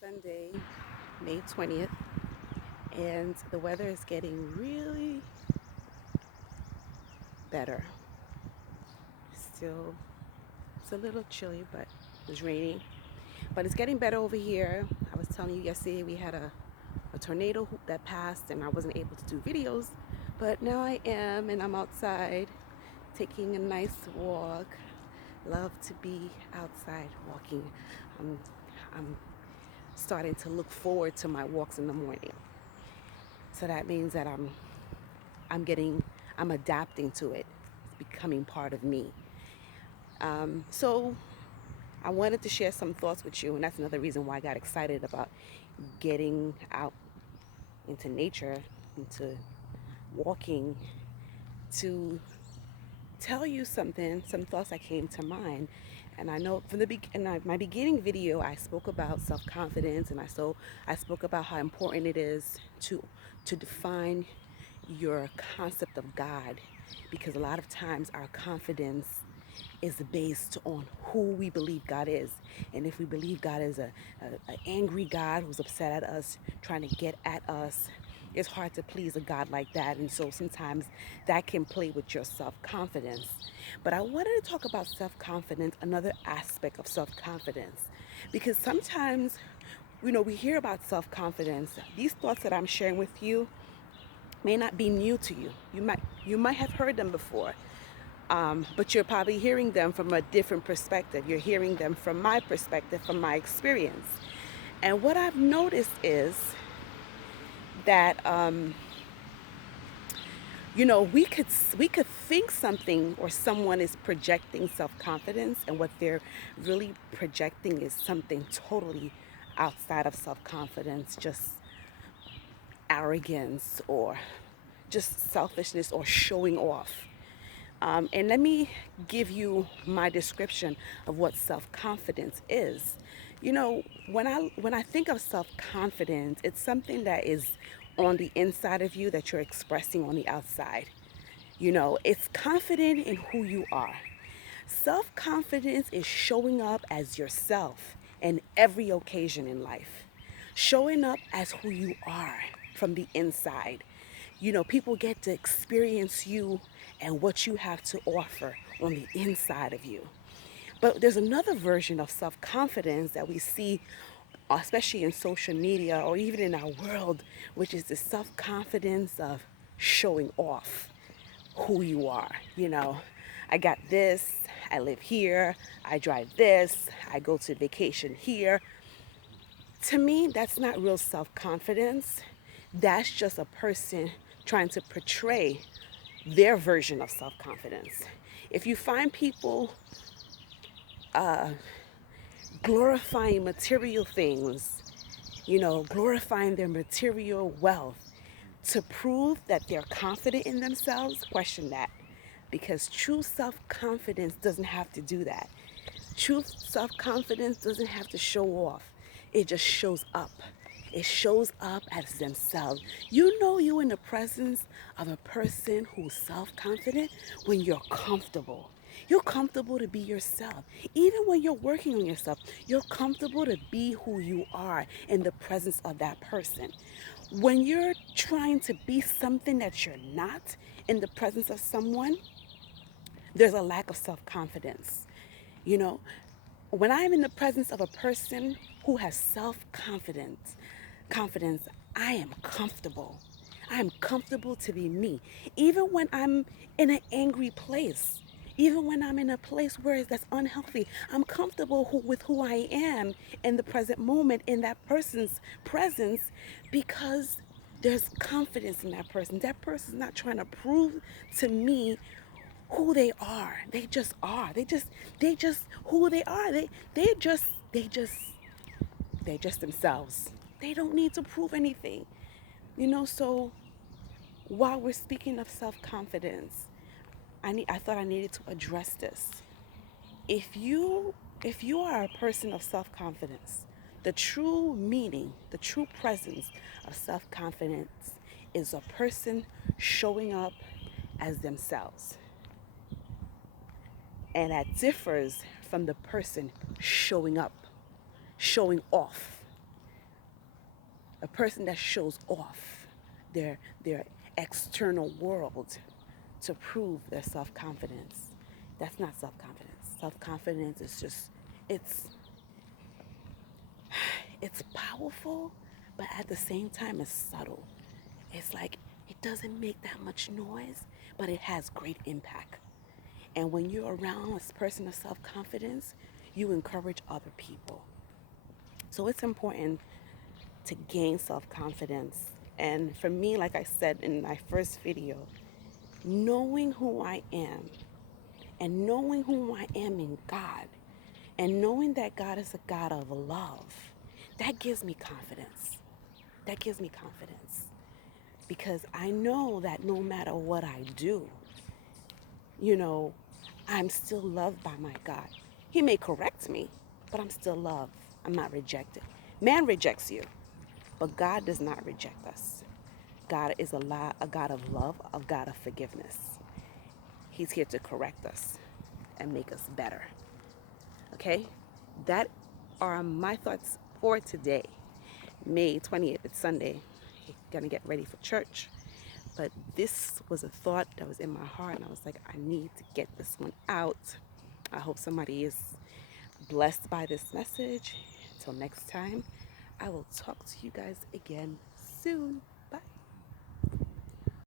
Sunday, May 20th, and the weather is getting really better. Still, it's a little chilly, but it's raining. But it's getting better over here. I was telling you yesterday we had a tornado that passed, and I wasn't able to do videos. But now I am, and I'm outside taking a nice walk. Love to be outside walking. I'm, I'm starting to look forward to my walks in the morning. So that means that I'm adapting to it. It's becoming part of me. So I wanted to share some thoughts with you, and that's another reason why I got excited about getting out into nature, into walking, to tell you something, some thoughts that came to mind. And I know from my beginning video, I spoke about self-confidence, and I spoke about how important it is to define your concept of God, because a lot of times our confidence is based on who we believe God is. And if we believe God is a angry God who's upset at us, trying to get at us, it's hard to please a God like that. And so sometimes that can play with your self-confidence. But I wanted to talk about self-confidence, another aspect of self-confidence, because sometimes, we hear about self-confidence. These thoughts that I'm sharing with you may not be new to you. You might have heard them before, but you're probably hearing them from a different perspective. You're hearing them from my perspective, from my experience. And what I've noticed is that we could think something or someone is projecting self-confidence, and what they're really projecting is something totally outside of self-confidence, just arrogance or just selfishness or showing off. And let me give you my description of what self-confidence is. When I think of self-confidence, it's something that is on the inside of you that you're expressing on the outside. It's confident in who you are. Self-confidence is showing up as yourself in every occasion in life, showing up as who you are from the inside. People get to experience you and what you have to offer on the inside of you. But there's another version of self confidence that we see, especially in social media or even in our world, which is the self confidence of showing off who you are. I got this, I live here, I drive this, I go to vacation here. To me, that's not real self confidence. That's just a person trying to portray their version of self confidence. If you find people glorifying material things, glorifying their material wealth to prove that they're confident in themselves, question that. Because true self confidence doesn't have to do that. True self confidence doesn't have to show off, it just shows up. It shows up as themselves. You're in the presence of a person who's self confident when you're comfortable. You're comfortable to be yourself. Even when you're working on yourself, you're comfortable to be who you are in the presence of that person. When you're trying to be something that you're not in the presence of someone, there's a lack of self confidence. You know, when I'm in the presence of a person who has confidence, I am comfortable. I am comfortable to be me. Even when I'm in an angry place, even when I'm in a place where that's unhealthy, I'm comfortable with who I am in the present moment, in that person's presence, because there's confidence in that person. That person's not trying to prove to me who they are. They just are. They just who they are. They just themselves. They don't need to prove anything. So while we're speaking of self-confidence, I thought I needed to address this. If you are a person of self-confidence, the true meaning, the true presence of self-confidence is a person showing up as themselves. And that differs from the person showing up, showing off. a person that shows off their external world to prove their self-confidence. That's not self-confidence. Self-confidence is just, it's it's powerful, but at the same time it's subtle. It's like it doesn't make that much noise, but it has great impact. And when you're around a person of self-confidence, you encourage other people. So it's important to gain self-confidence. And for me, like I said in my first video, knowing who I am and knowing who I am in God and knowing that God is a God of love, that gives me confidence. That gives me confidence because I know that no matter what I do, you know, I'm still loved by my God. He may correct me, but I'm still loved. I'm not rejected. Man rejects you, but God does not reject us. God is a God of love, a God of forgiveness. He's here to correct us and make us better. Okay? That are my thoughts for today. May 20th, it's Sunday. Gonna get ready for church. But this was a thought that was in my heart, and I was like, I need to get this one out. I hope somebody is blessed by this message. Until next time, I will talk to you guys again soon.